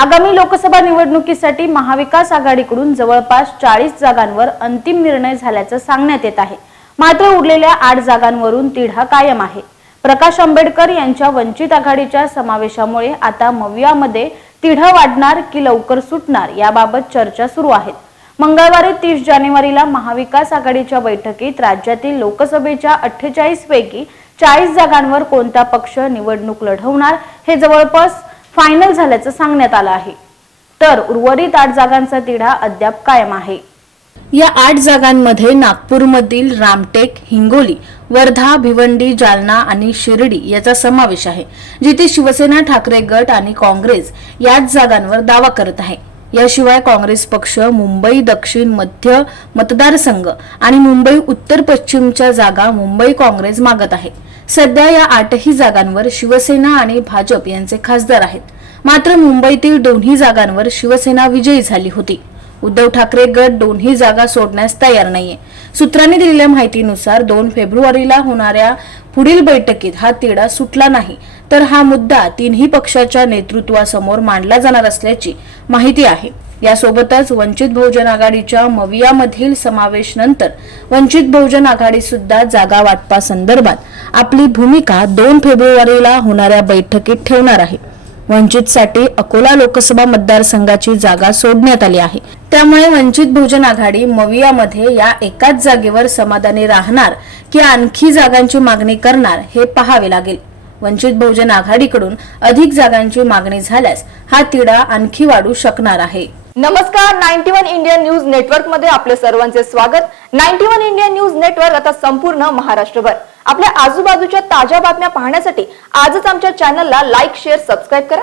आगामी लोकसभा निवडणुकीसाठी महाविकास आघाडीकडून जवळपास चाळीस जागांवर अंतिम निर्णय झाल्याचं सांगण्यात येत आहे. मात्र उरलेल्या आठ जागांवरून तिढा कायम आहे. प्रकाश आंबेडकर यांच्या वंचित आघाडीच्या समावेशामुळे आता मवियामध्ये तिढा वाढणार की लवकर सुटणार याबाबत चर्चा सुरू आहेत मंगळवारी तीस जानेवारीला महाविकास आघाडीच्या बैठकीत राज्यातील लोकसभेच्या अठ्ठेचाळीस पैकी चाळीस जागांवर कोणता पक्ष निवडणूक लढवणार हे जवळपास फायनल झाल्याचं सांगण्यात आलं आहे. तर उर्वरित आठ जागांचा तिढा अद्याप कायम आहे. या आठ जागांमध्ये नागपूरमधील रामटेक हिंगोली वर्धा भिवंडी जालना आणि शिर्डी याचा समावेश आहे जिथे शिवसेना ठाकरे गट आणि काँग्रेस याच जागांवर दावा करत आहे. याशिवाय काँग्रेस पक्ष मुंबई दक्षिण मध्य मतदारसंघ आणि मुंबई उत्तर पश्चिमच्या जागा मुंबई काँग्रेस मागत आहे. सध्या या आठही जागांवर शिवसेना आणि भाजप यांचे खासदार आहेत. मात्र मुंबईतील दोन्ही जागांवर शिवसेना विजयी झाली होती. उद्धव ठाकरे गट दोन्ही जागा सोडण्यास तयार नाहीये. सूत्रांनी दिलेल्या माहितीनुसार दोन फेब्रुवारीला होणाऱ्या पुढील बैठकीत हा तिढा सुटला नाही तर हा मुद्दा तिन्ही पक्षाच्या नेतृत्वासमोर मांडला जाणार असल्याची माहिती आहे. यासोबतच वंचित बहुजन आघाडीच्या मवियामधील समावेश नंतर वंचित बहुजन आघाडी सुद्धा जागा वाटपासंदर्भात आपली भूमिका दोन फेब्रुवारीला होणाऱ्या बैठकीत ठेवणार आहे. वंचितसाठी अकोला लोकसभा मतदारसंघाची जागा सोडण्यात आली आहे. त्यामुळे वंचित बहुजन आघाडी मवियामध्ये या एकाच जागेवर समाधानी राहणार की आणखी जागांची मागणी करणार हे पाहावे लागेल. वंचित बहुजन आघाडीकडून अधिक जागांची मागणी झाल्यास हा तिढा आणखी वाढू शकणार आहे. नमस्कार नाईन्टी वन इंडियन न्यूज नेटवर्कमध्ये आपले सर्वांचे स्वागत. Ninety one Indian news network आता संपूर्ण महाराष्ट्रभर. आपल्या आजूबाजूच्या ताज्या बातम्या पाहण्यासाठी आजच आमच्या चॅनलला लाईक शेअर सबस्क्राईब करा.